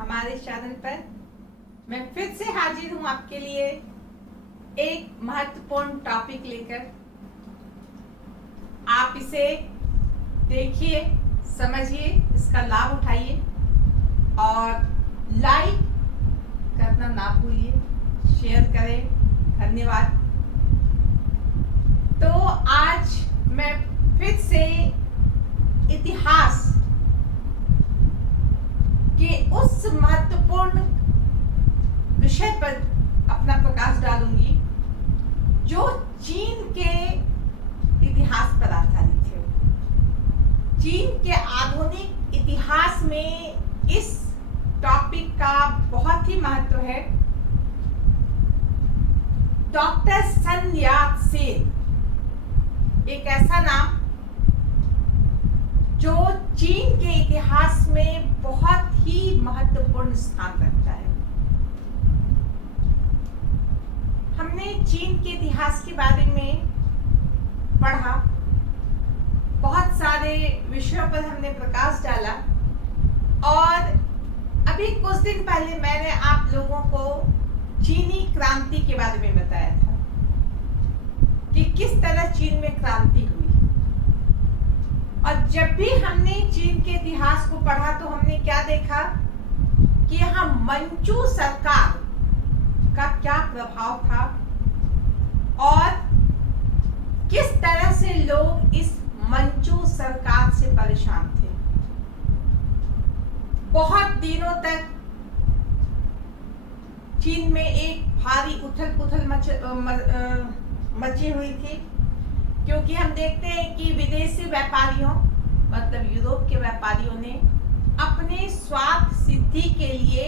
हमारे चैनल पर मैं फिर से हाजिर हूं आपके लिए एक महत्वपूर्ण टॉपिक लेकर। आप इसे देखिए, समझिए, इसका लाभ उठाइए और लाइक करना ना भूलिए, शेयर करें। धन्यवाद। तो आज मैं फिर से इतिहास के उस महत्वपूर्ण विषय पर अपना प्रकाश डालूंगी जो चीन के इतिहास पर आधारित है। चीन के आधुनिक इतिहास में इस टॉपिक का बहुत ही महत्व है। डॉक्टर सन यात सेन एक ऐसा नाम जो चीन के इतिहास में बहुत ही महत्वपूर्ण स्थान रखता है। हमने चीन के इतिहास के बारे में पढ़ा, बहुत सारे विषयों पर हमने प्रकाश डाला और अभी कुछ दिन पहले मैंने आप लोगों को चीनी क्रांति के बारे में बताया था कि किस तरह चीन में क्रांति हुई। और जब भी हमने चीन के इतिहास को पढ़ा तो हमने क्या देखा कि यहाँ मंचू सरकार का क्या प्रभाव था और किस तरह से लोग इस मंचू सरकार से परेशान थे। बहुत दिनों तक चीन में एक भारी उथल पुथल मची हुई थी, क्योंकि हम देखते हैं कि विदेशी व्यापारियों मतलब यूरोप के व्यापारियों ने अपने स्वार्थ सिद्धि के लिए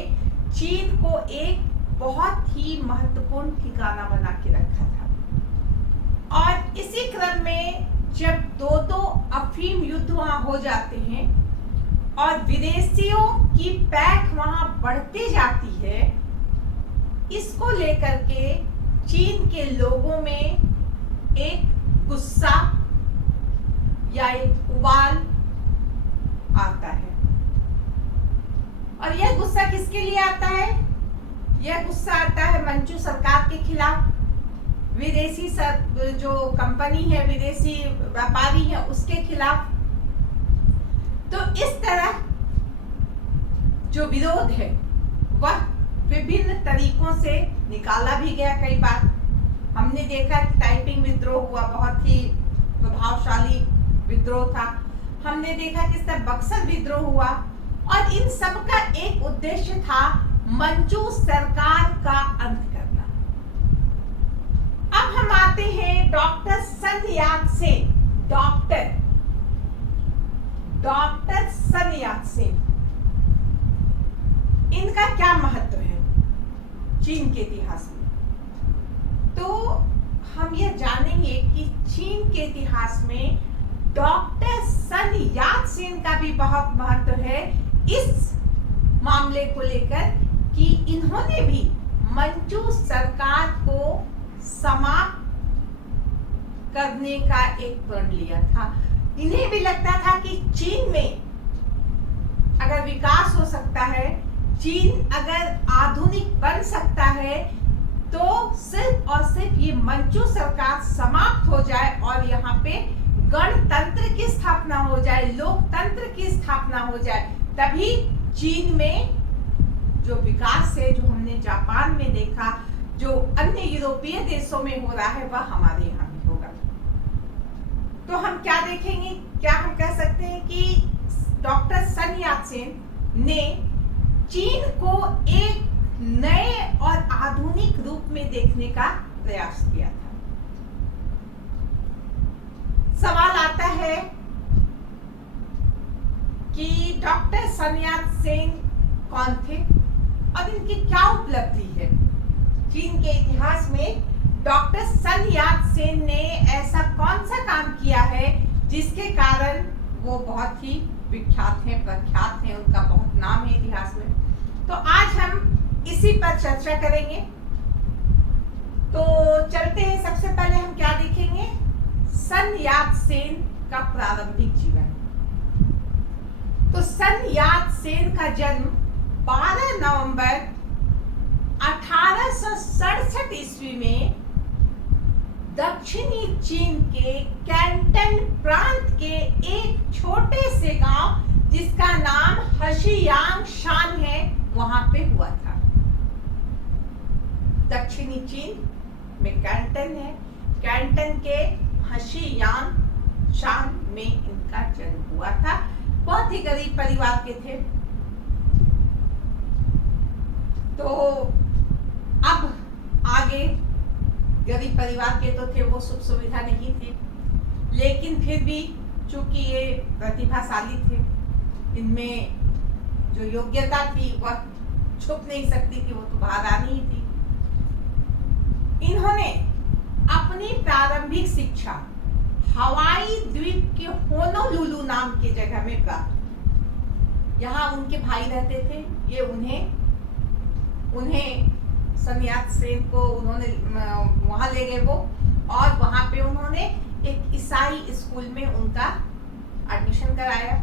चीन को एक बहुत ही महत्वपूर्ण ठिकाना बना के रखा था। और इसी क्रम में जब दो अफीम युद्ध वहां हो जाते हैं और विदेशियों की पैठ वहां बढ़ती जाती है, इसको लेकर के चीन के लोगों में एक गुस्सा या एक उबाल आता है। और यह गुस्सा किसके लिए आता है? यह गुस्सा आता है मंचू सरकार के खिलाफ, विदेशी जो कंपनी है, विदेशी व्यापारी है, उसके खिलाफ। तो इस तरह जो विरोध है वह विभिन्न तरीकों से निकाला भी गया। कई बार हमने देखा कि टाइपिंग विद्रोह हुआ, बहुत ही प्रभावशाली विद्रोह था। हमने देखा कि इस तरह बक्सर विद्रोह हुआ और इन सब का एक उद्देश्य था मंचू सरकार का अंत करना। अब हम आते हैं डॉक्टर सन यात सेन। डॉक्टर सन यात सेन, इनका क्या महत्व है चीन के इतिहास में? तो हम यह जानेंगे कि चीन के इतिहास में डॉक्टर सन यात सेन का भी बहुत महत्व है इस मामले को लेकर कि इन्होंने भी मंचू सरकार को समाप्त करने का एक प्रण लिया था। इन्हें भी लगता था कि चीन में अगर विकास हो सकता है, चीन अगर आधुनिक बन सकता है, तो सिर्फ और सिर्फ ये मंचू सरकार समाप्त हो जाए और यहाँ पे गणतंत्र की स्थापना हो जाए, लोकतंत्र की स्थापना हो जाए, तभी चीन में जो विकास है, जो हमने जापान में देखा, जो अन्य यूरोपीय देशों में हो रहा है, वह हमारे यहाँ भी होगा। तो हम क्या देखेंगे? क्या हम कह सकते हैं कि डॉक्टर सन यात सेन ने चीन को एक नए और आधुनिक रूप में देखने का प्रयास किया था। सवाल आता है कि डॉक्टर सन यात सेन कौन थे और इनकी क्या उपलब्धि है? चीन के इतिहास में डॉक्टर सन यात सेन ने ऐसा कौन सा काम किया है जिसके कारण वो बहुत ही विख्यात हैं, प्रख्यात हैं, उनका बहुत नाम है इतिहास में। तो आज हम इसी पर चर्चा करेंगे। तो चलते हैं, सबसे पहले हम क्या देखेंगे? सन यात सेन का प्रारंभिक जीवन। तो सन यात सेन का जन्म 12 नवंबर 1867 ईस्वी में दक्षिणी चीन के कैंटन प्रांत के एक छोटे से गांव जिसका नाम हशियांग शान है, वहां पे हुआ था। दक्षिणी चीन में कैंटन है, कैंटन के हशियांग शान में इनका जन्म हुआ था। बहुत ही गरीब परिवार के थे। तो अब आगे गरीब परिवार के तो थे, वो सुख सुविधा नहीं थी, लेकिन फिर भी चूंकि ये प्रतिभाशाली थे, इनमें जो योग्यता थी वह छुप नहीं सकती थी, वो तो बाहर आनी ही थी। इन्होंने अपनी प्रारंभिक शिक्षा हवाई द्वीप के होनोलुलु नाम की जगह में प्राप्त की। यहाँ उनके भाई रहते थे, ये उन्हें सन यात सेन को उन्होंने वहां ले गए वो, और वहां पे उन्होंने एक ईसाई स्कूल में उनका एडमिशन कराया।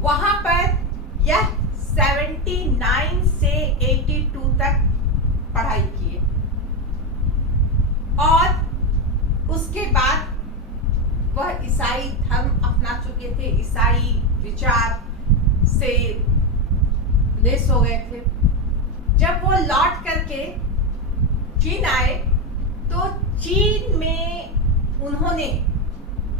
वहां पर यह 79 से 82 तक पढ़ाई किए और उसके बाद वह ईसाई धर्म अपना चुके थे, ईसाई विचार से लेस हो गए थे। जब वो लौट करके चीन आए तो चीन में उन्होंने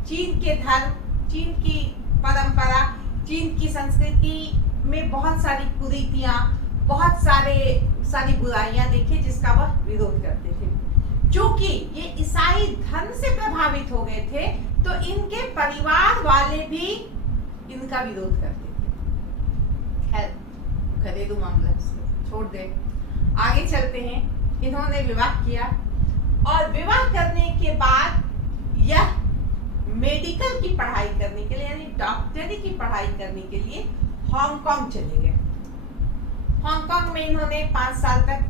चीन के धर्म, चीन की परंपरा, चीन की संस्कृति में बहुत सारी कुरीतियां, बहुत सारी बुराइयां देखी जिसका वह विरोध करते थे। क्योंकि ये ईसाई धर्म से प्रभावित हो गए थे तो इनके परिवार वाले भी इनका विरोध करते थे। खैर, घरेलू मामला छोड़ दे, आगे चलते हैं। इन्होंने विवाह किया और विवाह करने के बाद यह मेडिकल की पढ़ाई करने के लिए, यानी डॉक्टरी की पढ़ाई करने के लिए हांगकांग चले गए। हांगकांग में इन्होंने 5 साल तक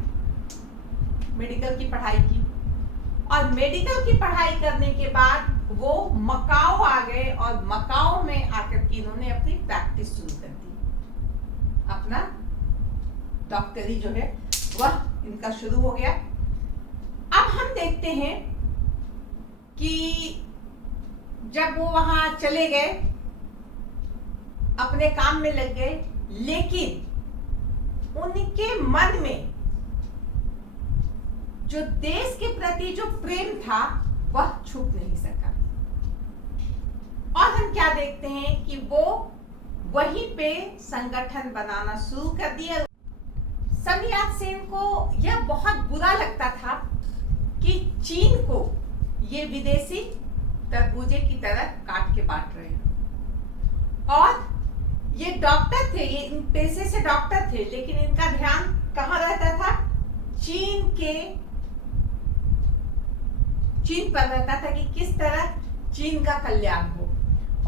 मेडिकल की पढ़ाई की और मेडिकल की पढ़ाई करने के बाद वो मकाओ आ गए और मकाओ में आकर के इन्होंने अपनी प्रैक्टिस शुरू कर दी। अपना डॉक्टरी जो है वह इनका शुरू हो गया। अब हम देखते हैं कि जब वो वहां चले गए, अपने काम में लग गए, लेकिन उनके मन में जो देश के प्रति जो प्रेम था वह छुप नहीं सका। और हम क्या देखते हैं कि वो वहीं पे संगठन बनाना शुरू कर दिया। सन यात सेन को यह बहुत बुरा लगता था कि चीन को ये विदेशी तरबूजे की तरह काट के बांट रहे हैं। और ये डॉक्टर थे, ये पेशे से डॉक्टर थे, लेकिन इनका ध्यान कहाँ रहता था? चीन पर रहता था कि किस तरह चीन का कल्याण हो।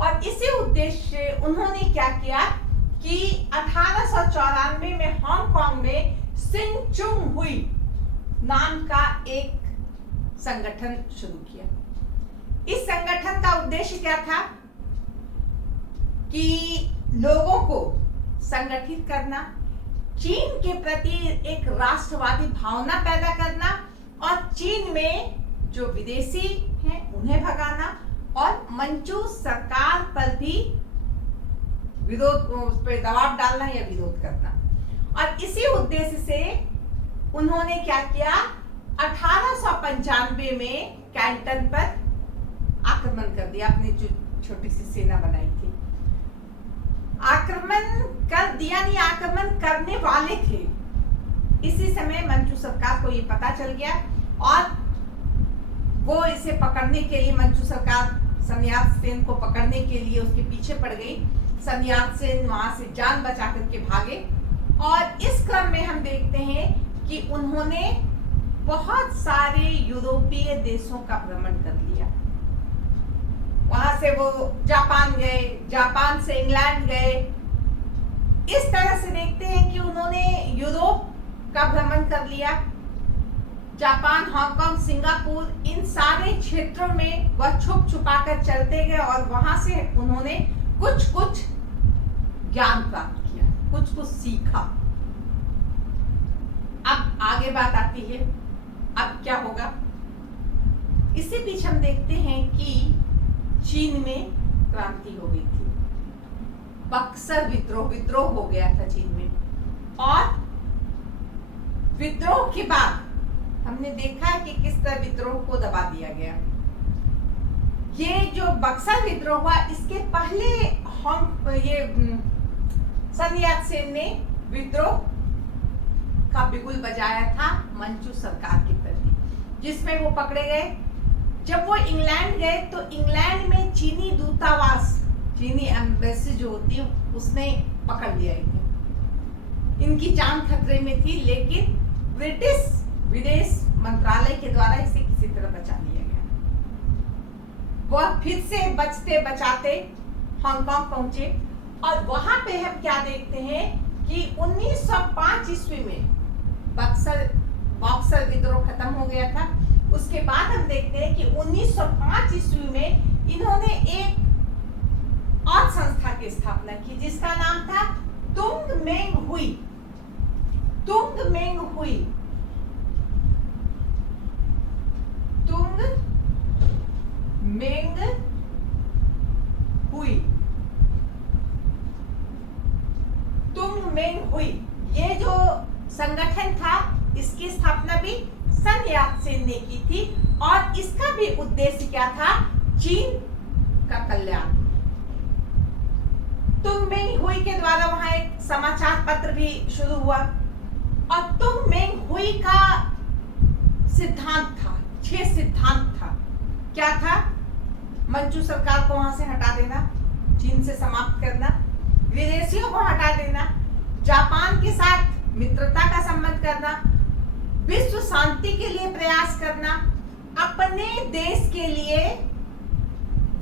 और इसी उद्देश्य से उन्होंने क्या किया कि 1894 में हांगकांग में सिंग चुंग हुई नाम का एक संगठन शुरू किया। इस संगठन का उद्देश्य क्या था कि लोगों को संगठित करना, चीन के प्रति एक राष्ट्रवादी भावना पैदा करना और चीन में जो विदेशी हैं उन्हें भगाना और मंचू सरकार पर भी विरोध, उस पर दबाव डालना या विरोध करना। और इसी उद्देश्य से उन्होंने क्या किया, 1895 में कैंटन पर आक्रमण कर दिया। अपनी जो छोटी सी सेना बनाई थी, आक्रमण कर दिया, नहीं आक्रमण करने वाले थे। इसी समय मंचू सरकार को ये पता चल गया और वो इसे पकड़ने के लिए, मंचू सरकार सन यात सेन को पकड़ने के लिए उसके पीछे पड़ गई। सन यात सेन वहां से जान बचा करके भागे और इस क्रम में हम देखते हैं कि उन्होंने बहुत सारे यूरोपीय देशों का भ्रमण कर लिया। वहां से वो जापान गए, जापान से इंग्लैंड गए। इस तरह से देखते हैं कि उन्होंने यूरोप का भ्रमण कर लिया। जापान, हांगकांग, सिंगापुर, इन सारे क्षेत्रों में वह छुप छुपा कर चलते गए और वहां से उन्होंने कुछ कुछ ज्ञान प्राप्त किया, कुछ कुछ सीखा। आगे बात आती है, अब क्या होगा। इससे पीछे हम देखते हैं कि चीन में क्रांति हो गई थी, बक्सर विद्रोह हो गया था चीन में। और विद्रोह के बाद हमने देखा कि किस तरह विद्रोह को दबा दिया गया। ये जो बक्सर विद्रोह हुआ, इसके पहले सन यात सेन ने विद्रोह का बिगुल बजाया था मंचू सरकार के प्रति, जिसमें वो पकड़े गए। जब वो इंग्लैंड गए तो इंग्लैंड में चीनी दूतावास, चीनी एम्बेसी जो होती है, उसने पकड़ लिया इन्हें। इनकी जान खतरे में थी, लेकिन ब्रिटिश विदेश मंत्रालय के द्वारा इसे किसी तरह बचा लिया गया। वह फिर से बचते बचाते हांगकांग पहुंचे, और वहां पे हम क्या देखते हैं कि 1905 ईस्वी में बक्सर विद्रोह खत्म हो गया था। उसके बाद हम देखते हैं कि 1905 ईस्वी में इन्होंने एक और संस्था की स्थापना की, जिसका नाम था तुंग मेंग हुई। तुंग मेंग हुई, तुंग मेंग हुई, तुंग मेंग हुई। ये जो संगठन था, इसकी स्थापना भी सन यात सेन ने की थी, और इसका भी उद्देश्य क्या था? चीन का कल्याण। तुंग मेंग हुई के द्वारा वहां एक समाचार पत्र भी शुरू हुआ, और तुंग मेंग हुई का सिद्धांत था, 6 सिद्धांत था। क्या था? मंचू सरकार को वहां से हटा देना, चीन से समाप्त करना, विदेशियों को हटा देना, जापान के साथ मित्रता का संबंध करना, विश्व शांति के लिए प्रयास करना, अपने देश के लिए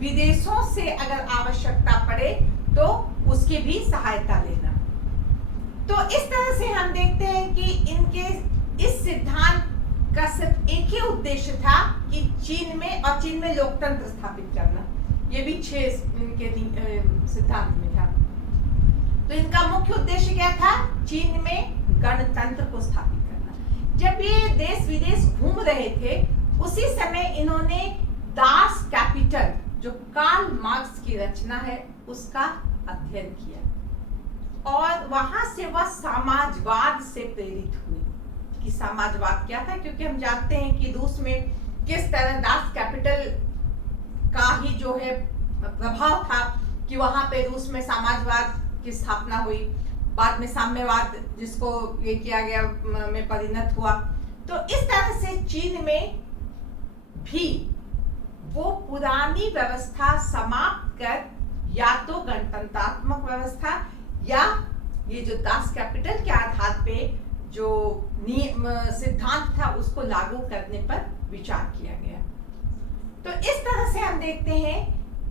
विदेशों से अगर आवश्यकता पड़े तो उसकी भी सहायता लेना। तो इस तरह से हम देखते हैं कि इनके इस सिद्धांत का सिर्फ एक ही उद्देश्य था कि चीन में लोकतंत्र स्थापित करना। ये भी 6 इनके सिद्धांत में था। तो इनका मुख्य उद्देश्य क्या था? चीन में गणतंत्र को स्थापित करना। जब ये देश विदेश घूम रहे थे, उसी समय इन्होंने दास कैपिटल, जो कार्ल मार्क्स की रचना है, उसका अध्ययन किया, और वहां से वह समाजवाद से प्रेरित हुए कि समाजवाद क्या था। क्योंकि हम जानते हैं कि रूस में किस तरह दास कैपिटल का ही जो है प्रभाव था, कि वहां पे रूस में समाजवाद की स्थापना हुई, बाद में साम्यवाद जिसको ये किया गया में परिणत हुआ। तो इस तरह से चीन में भी वो पुरानी व्यवस्था समाप्त कर या तो गणतंत्रात्मक व्यवस्था या ये जो दास कैपिटल के आधार पे जो सिद्धांत था उसको लागू करने पर विचार किया गया। तो इस तरह से हम देखते हैं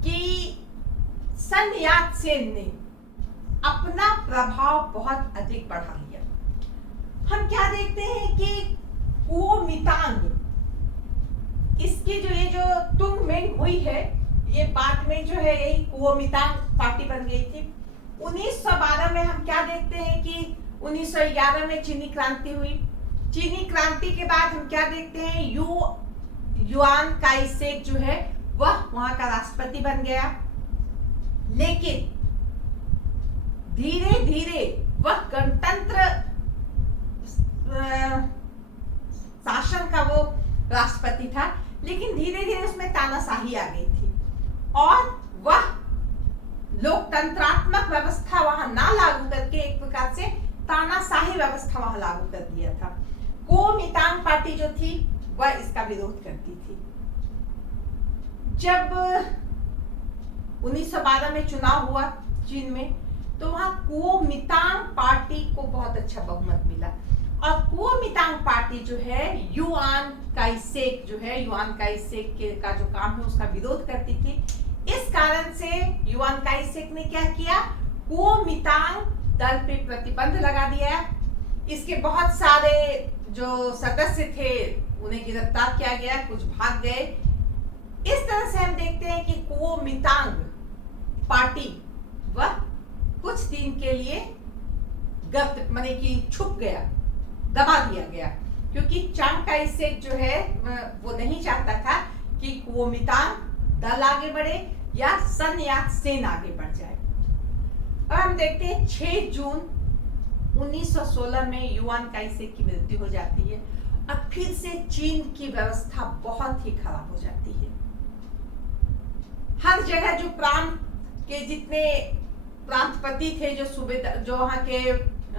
कि सन यात सेन ने अपना प्रभाव बहुत अधिक बढ़ा लिया। हम क्या देखते हैं कि कुओमितांग, इसकी जो ये जो तुंग मेंग हुई है, ये बाद में जो है यही कुओमितांग पार्टी बन गई थी। 1912 में हम क्या देखते हैं कि 1911 में चीनी क्रांति हुई। चीनी क्रांति के बाद हम क्या देखते हैं? युआन काई शेक जो है वह वहां का राष्ट्रपति बन गया, लेकिन धीरे धीरे वह गणतंत्र शासन का वो राष्ट्रपति था, लेकिन धीरे धीरे उसमें तानाशाही आ गई थी, और वह लोकतंत्रात्मक व्यवस्था वहां ना लागू करके एक प्रकार से तानाशाही व्यवस्था वहां लागू कर दिया था। कुओमितांग पार्टी जो थी वह इसका विरोध करती थी। जब 1912 में चुनाव हुआ चीन में, तो वहां कुओमितांग पार्टी को बहुत अच्छा बहुमत मिला, और कुओमितांग पार्टी जो है युआन काई शेक का जो काम है उसका विरोध करती थी। इस कारण से युआन काई शेक ने क्या किया? कुओमितांग दल पे प्रतिबंध लगा दिया। इसके बहुत सारे जो सदस्य थे उन्हें गिरफ्तार किया गया, कुछ भाग गए। इस तरह से हम देखते हैं कि कुओमितांग पार्टी वह कुछ दिन के लिए माने कि छुप गया, दबा दिया गया, क्योंकि चांग काई शेक जो है वो नहीं चाहता था कि कुओमितांग दल आगे बढ़े या सन यात सेन आगे बढ़ जाए। और हम देखते हैं 6 जून 1916 में युआन काई शेक की मृत्यु हो जाती है और फिर से चीन की व्यवस्था बहुत ही खराब हो जाती है। हर जगह जो प्रांत के जितने प्रांतपति थे, जो सूबेदार, जो वहां के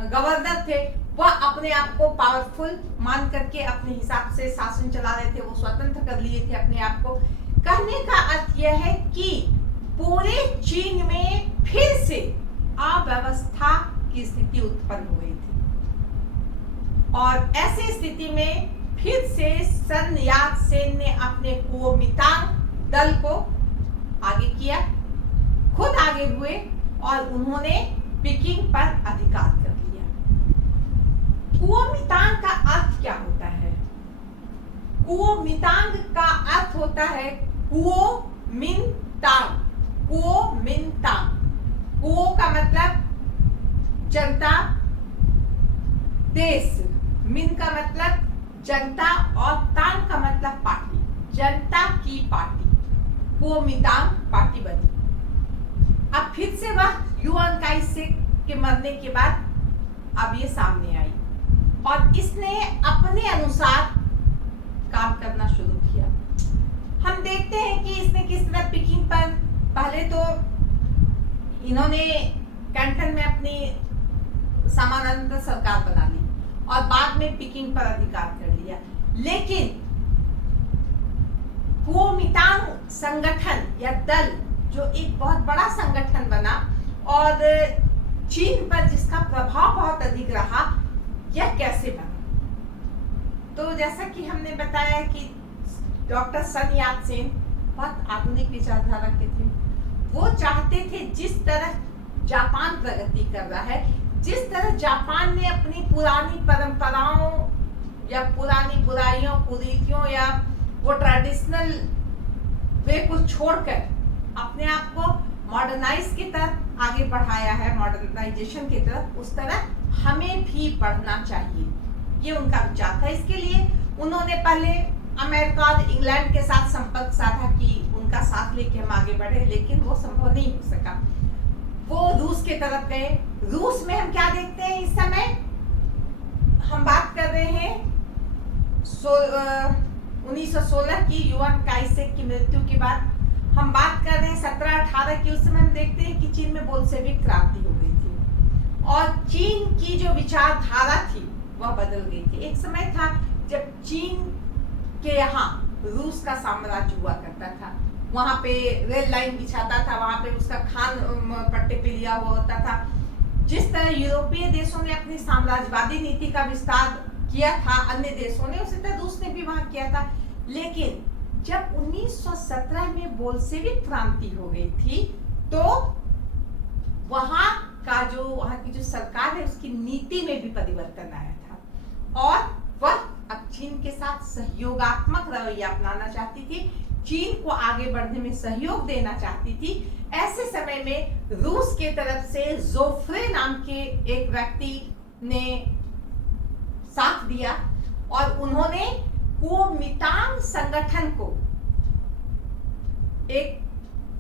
गवर्नर थे, वह अपने आप को पावरफुल मान करके अपने हिसाब से शासन चला रहे थे, वो स्वतंत्र कर लिए थे अपने आप को। कहने का अर्थ यह है कि पूरे चीन में फिर से अव्यवस्था की स्थिति उत्पन्न हो गई थी और ऐसी स्थिति में फिर से सन यात सेन ने अपने कुओमितांग दल को आगे किया, खुद आगे हुए और उन्होंने पीकिंग पर अधिकार कर लिया। कुओमितांग का अर्थ क्या होता है? कुओमितांग का अर्थ होता है कुओमिंतांग। कुओमिंतांग, कुओ का मतलब जनता, देश, मिन का मतलब जनता और तांग का मतलब पार्टी, जनता की पार्टी। कुओमितांग पार्टी बनी। अब फिर से वह युआन काई शेक के मरने के बाद अब ये सामने आई और इसने अपने अनुसार काम करना शुरू किया। हम देखते हैं कि इसने किस तरह पीकिंग पर, पहले तो इन्होंने कैंटन में अपनी समानांतर सरकार बना ली और बाद में पीकिंग पर अधिकार कर लिया, लेकिन कुओमितांग संगठन या दल जो एक बहुत बड़ा संगठन बना और चीन पर जिसका प्रभाव बहुत अधिक रहा, यह कैसे बना? तो जैसा कि हमने बताया कि डॉक्टर सन यात सेन बहुत आधुनिक विचारधारा के थे। वो चाहते थे जिस तरह जापान प्रगति कर रहा है, जिस तरह जापान ने अपनी पुरानी परंपराओं या पुरानी बुराइयों, कुरीतियों या वो ट्रेडिशनल वे को छोड़कर अपने आप को मॉडर्नाइज की तरफ आगे बढ़ाया है, मॉडर्नाइजेशन की तरफ, उस तरह हमें भी बढ़ना चाहिए, ये उनका विचार था। इसके लिए उन्होंने पहले अमेरिका और इंग्लैंड के साथ संपर्क साधा कि उनका साथ लेके हम आगे बढ़े, लेकिन वो संभव नहीं हो सका। वो रूस के तरफ गए। रूस में हम क्या देखते हैं इस समय? हम बात कर रहे हैं 1916 की युआन काई शेक की मृत्यु के बाद। हम बात कर रहे हैं 17-18 की। उस समय हम देखते हैं कि चीन में बोल्शेविक क्रांति हो गई थी और चीन की जो विचारधारा थी वह बदल गई थी। एक समय था जब चीन के यहाँ रूस का साम्राज्य हुआ करता था, वहां पे रेल लाइन बिछाता था, वहां पे उसका खान पट्टे पे लिया हुआ होता था। जिस तरह यूरोपीय देशों ने अपनी साम्राज्यवादी नीति का विस्तार किया था अन्य देशों ने, उसी तरह रूस ने भी वहां किया था। लेकिन जब 1917 में बोल्शेविक क्रांति हो गई थी तो वहां की जो सरकार है उसकी नीति में भी परिवर्तन आया था और वह अब चीन के साथ सहयोगात्मक रवैया अपनाना चाहती थी, चीन को आगे बढ़ने में सहयोग देना चाहती थी। ऐसे समय में रूस के तरफ से जोफ्रे नाम के एक व्यक्ति ने साथ दिया और उन्होंने कुओमितांग संगठन को एक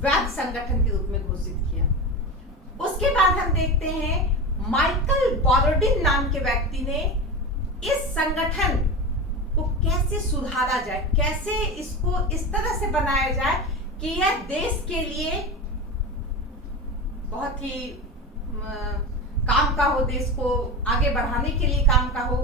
वैध संगठन के रूप में घोषित किया। उसके बाद हम देखते हैं माइकल बोरोडिन नाम के व्यक्ति ने इस संगठन को कैसे सुधारा जाए, कैसे इसको इस तरह से बनाया जाए कि यह देश के लिए बहुत ही काम का हो, देश को आगे बढ़ाने के लिए काम का हो,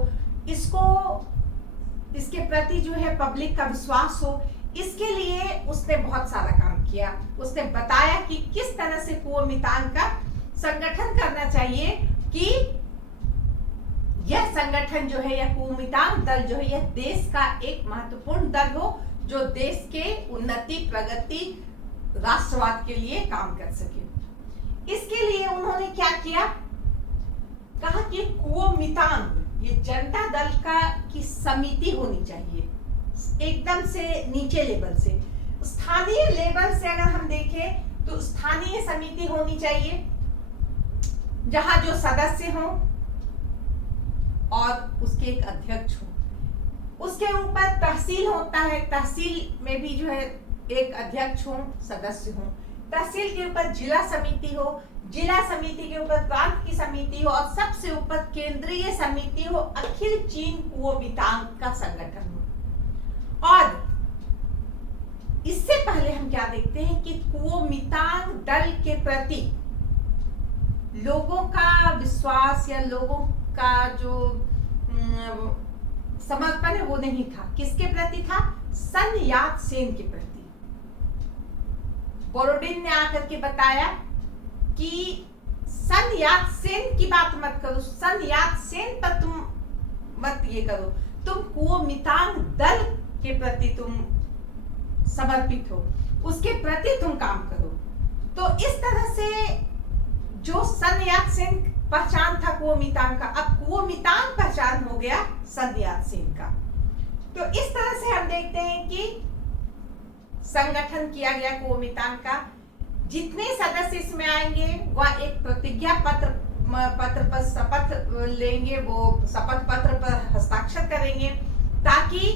इसके प्रति जो है पब्लिक का विश्वास हो, इसके लिए उसने बहुत सारा काम किया। उसने बताया कि किस तरह से कुओमितांग का संगठन करना चाहिए कि यह संगठन जो है, यह कुओमितांग दल जो है, यह देश का एक महत्वपूर्ण दल हो जो देश के उन्नति, प्रगति, राष्ट्रवाद के लिए काम कर सके। इसके लिए उन्होंने क्या किया? कहा कि कुओमितांग ये जनता दल की समिति होनी चाहिए, एकदम से नीचे लेवल से। स्थानीय लेवल से अगर हम देखें तो स्थानीय समिति होनी चाहिए जहां जो सदस्य हों और उसके एक अध्यक्ष हो। उसके ऊपर तहसील होता है, तहसील में भी जो है एक अध्यक्ष हो, सदस्य हो। तहसील के ऊपर जिला समिति हो, जिला समिति के ऊपर प्रांत की समिति हो, और सबसे ऊपर केंद्रीय समिति हो, अखिल चीन कुओमितांग का संगठन हो। और इससे पहले हम क्या देखते हैं कि कुओमितांग दल के प्रति लोगों का विश्वास या लोगों का जो समर्पण है वो नहीं था। किसके प्रति था? सन यात सेन के प्रति। बोरोडिन ने आकर के बताया कि सन यात सेन की बात मत करो, सन यात सेन पर तुम मत ये करो, तुम कुओमितांग दल के प्रति तुम समर्पित हो, उसके प्रति तुम काम करो। तो इस तरह से जो सन यात सेन पहचान था कुओमितांग का, अब कुओमितांग पहचान हो गया सन यात सेन का। तो इस तरह से हम देखते हैं कि संगठन किया गया कुओमितांग का। जितने सदस्य इसमें आएंगे वह एक प्रतिज्ञा पत्र पर शपथ लेंगे, वो शपथ पत्र पर हस्ताक्षर करेंगे, ताकि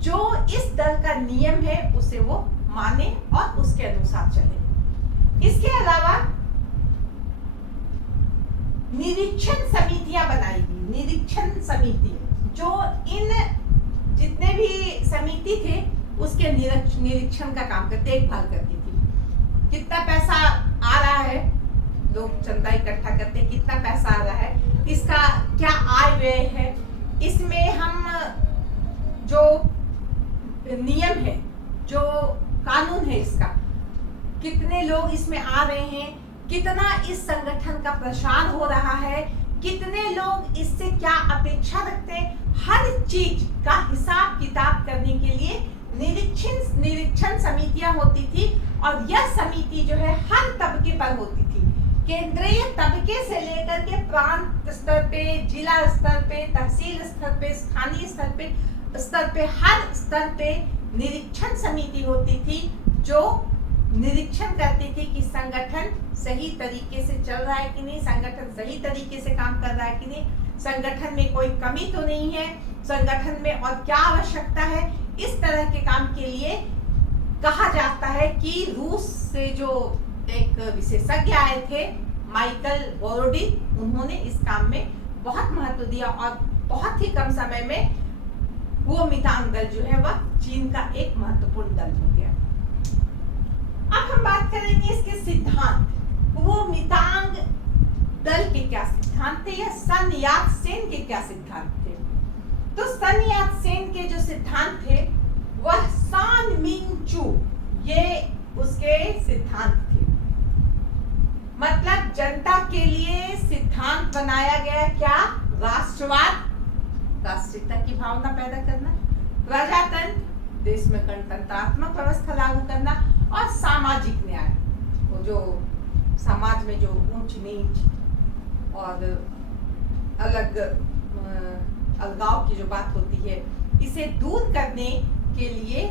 जो इस दल का नियम है उसे वो माने और उसके अनुसार चले। इसके अलावा निरीक्षण समितियां बनाई गई। निरीक्षण समिति जो इन जितने भी समिति थे उसके निरीक्षण का काम करते, देखभाल करती थी। कितना पैसा आ रहा है, लोग चंदा इकट्ठा करते हैं, कितना पैसा आ रहा है, इसका क्या आय व्यय है, इसमें हम जो नियम है, जो कानून है, इसका कितने लोग इसमें आ रहे हैं, कितना इस संगठन का प्रसार हो रहा है, कितने लोग इससे क्या अपेक्षा रखते हैं, हर चीज का हिसाब किताब करने के लिए निरीक्षण समितियां होती थी। और यह समिति जो है हर तबके पर होती थी, केंद्रीय तबके से लेकर के प्रांत स्तर पे, जिला स्तर पे, तहसील स्तर पे, स्थानीय स्तर पे हर स्तर पे निरीक्षण समिति होती थी, जो निरीक्षण करती थी कि संगठन सही तरीके से चल रहा है कि नहीं, संगठन सही तरीके से काम कर रहा है कि नहीं, संगठन में कोई कमी तो नहीं है, संगठन में और क्या आवश्यकता है। इस तरह के काम के लिए कहा जाता है कि रूस से जो एक विशेषज्ञ आए थे, माइकल बोरोडिन, उन्होंने इस काम में बहुत महत्व दिया और बहुत ही कम समय में कुओमितांग दल जो है वह चीन का एक महत्वपूर्ण दल हो गया। अब हम बात करेंगे इसके सिद्धांत। कुओमितांग दल के क्या सिद्धांत थे या सन यात सेन के क्या सिद्धांत थे? तो सन यात सेन के जो सिद्धांत थे वह सान मिंग चू, ये उसके सिद्धांत थे। मतलब जनता के लिए सिद्धांत बनाया गया क्या? राष्ट्रवाद, राष्ट्रीयता की भावना पैदा करना, प्रजातंत्र, देश में गणतंत्रात्मक व्यवस्था लागू करना, और सामाजिक न्याय, वो जो समाज में जो ऊंच नीच और अलग अलगाव की जो बात होती है, इसे दूर करने के लिए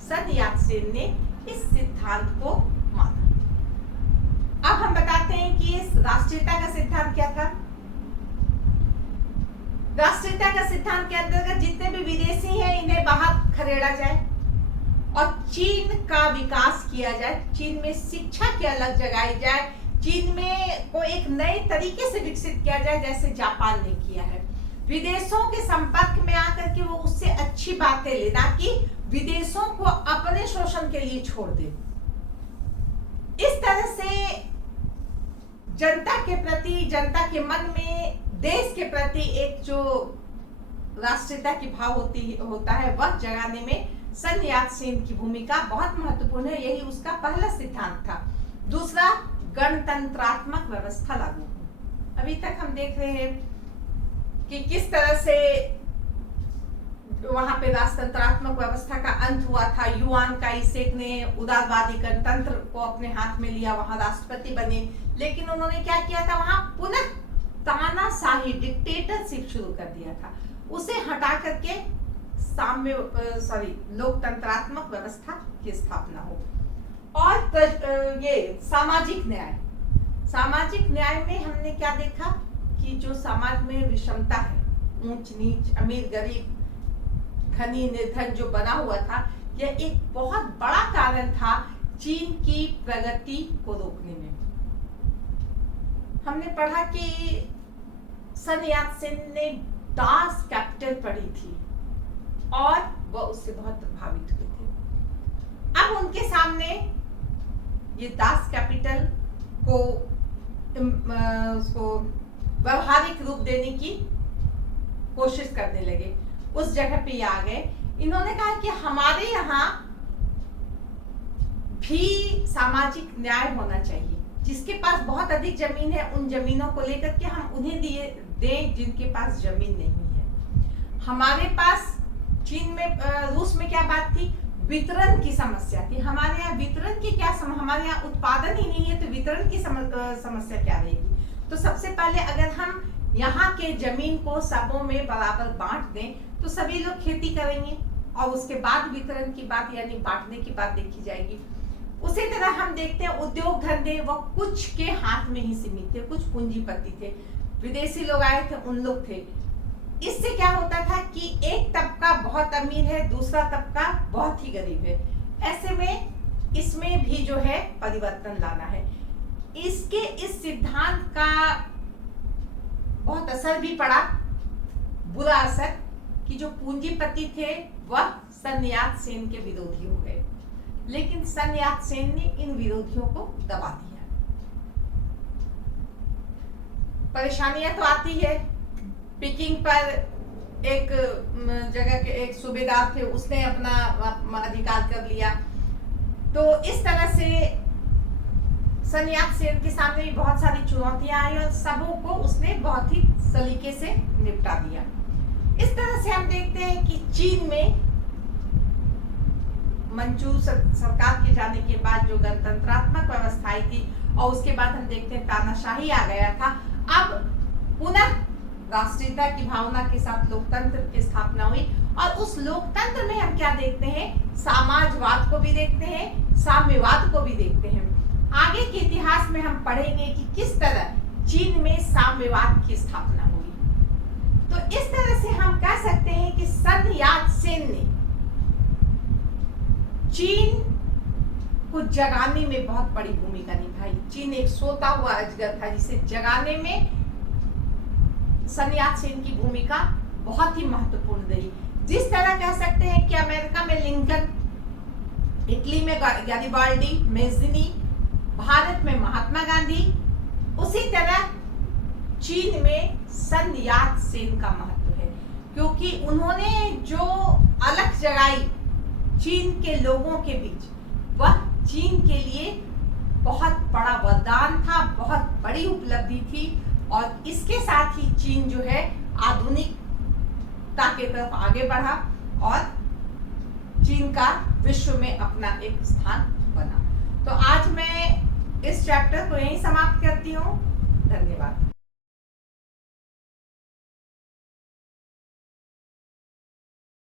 सन यात सेन ने इस सिद्धांत को माना। अब हम बताते हैं कि इस राष्ट्रीयता का सिद्धांत क्या था। राष्ट्रीयता का सिद्धांत के अंतर्गत जितने भी विदेशी हैं इन्हें बाहर खदेड़ा जाए और चीन का विकास किया जाए, चीन में शिक्षा की अलग जगाई जाए, चीन में को एक नए तरीके से विकसित किया जाए जैसे जापान ने किया है। विदेशों के संपर्क में आकर के वो उससे अच्छी बातें ले, ना कि विदेशों को अपने शोषण के लिए छोड़ दे। इस तरह से जनता के प्रति, जनता के मन में देश के प्रति एक जो राष्ट्रीयता की भाव होता है वह जगाने में सन यात सेन की भूमिका बहुत महत्वपूर्ण है। यही उसका पहला सिद्धांत था। दूसरा, गणतंत्रात्मक व्यवस्था लागू हो। अभी तक हम देख रहे हैं कि किस तरह से वहां पे राष्ट्रतंत्रात्मक व्यवस्था का अंत हुआ था। युआन काइसेक ने उदारवादी गणतंत्र को अपने हाथ में लिया, वहां राष्ट्रपति बने, लेकिन उन्होंने क्या किया था, वहां पुनः तानाशाही डिक्टेटरशिप शुरू कर दिया था। उसे हटा करके लोकतंत्रात्मक व्यवस्था की स्थापना हो। और ये सामाजिक न्याय, सामाजिक न्याय में हमने क्या देखा कि जो समाज में विषमता है, ऊंच नीच, अमीर गरीब, धनी निर्धन जो बना हुआ था, यह एक बहुत बड़ा कारण था चीन की प्रगति को रोकने में। हमने पढ़ा कि सन यात्सेन ने दास कैपिटल पढ़ी थी और वह उससे बहुत प्रभावित हुए थे। अब उनके सामने ये दास कैपिटल को उसको व्यवहारिक रूप देने की कोशिश करने लगे। उस जगह पे आ गए। इन्होंने कहा कि हमारे यहाँ भी सामाजिक न्याय होना चाहिए। जिसके पास बहुत अधिक जमीन है, उन जमीनों को लेकर के हम उन्हें दें जिनके पास जमीन नहीं है। हमारे पास चीन में, रूस में क्या बात थी? वितरण की समस्या थी। हमारे यहाँ वितरण की क्या हमारे यहाँ उत्पादन ही नहीं है, तो वितरण की समस्या क्या रहेगी? तो सबसे पहले अगर हम यहाँ के जमीन को सबों में बराबर बांट दें तो सभी लोग खेती करेंगे और उसके बाद वितरण की बात यानी बांटने की बात देखी जाएगी। उसी तरह हम देखते हैं उद्योग धंधे वो कुछ के हाथ में ही सीमित थे, कुछ पूंजीपति थे, विदेशी लोग आए थे, उन लोग थे। इससे क्या होता था कि एक तबका बहुत अमीर है, दूसरा तबका बहुत ही गरीब है। ऐसे में इसमें भी जो है परिवर्तन लाना है। इसके इस सिद्धांत का बहुत असर भी पड़ा, बुरा असर, कि जो पूंजीपति थे वह सन यात्सेन के विरोधी हो गए। लेकिन सन यात्सेन ने इन विरोधियों को दबा दिया। परेशानियां तो आती है। पिकिंग पर एक जगह के एक सूबेदार थे, उसने अपना अधिकार कर लिया। तो इस तरह से सन यात्सेन के सामने भी बहुत सारी चुनौतियां आई और सबों को उसने बहुत ही सलीके से निपटा दिया। इस तरह से हम देखते हैं कि चीन में मंचू सरकार के जाने के बाद जो गणतंत्रात्मक व्यवस्थाएं थी और उसके बाद हम देखते हैं तानाशाही आ गया था। अब पुनः राष्ट्रीयता की भावना के साथ लोकतंत्र की स्थापना हुई और उस लोकतंत्र में हम क्या देखते हैं? समाजवाद को भी देखते हैं, साम्यवाद को भी देखते हैं। आगे के इतिहास में हम पढ़ेंगे कि किस तरह चीन में साम्यवाद की स्थापना हुई। तो इस तरह से हम कह सकते हैं कि सन यात्सेन ने चीन को जगाने में बहुत बड़ी भूमिका निभाई। चीन एक सोता हुआ अजगर था जिसे जगाने में सन यात्सेन की भूमिका बहुत ही महत्वपूर्ण रही। जिस तरह कह सकते हैं कि अमेरिका में लिंकन, इटली में गैरिबाल्डी, मेज़िनी, भारत में महात्मा गांधी, उसी तरह चीन में सन यात्सेन का महत्व है, क्योंकि उन्होंने जो अलख जगाई चीन के लोगों के बीच, वह चीन के लिए बहुत बड़ा वरदान था, बहुत बड़ी उपलब्धि थी। और इसके साथ ही चीन जो है आधुनिकता के तरफ आगे बढ़ा और चीन का विश्व में अपना एक स्थान बना। तो आज मैं इस चैप्टर को यहीं समाप्त करती हूँ। धन्यवाद।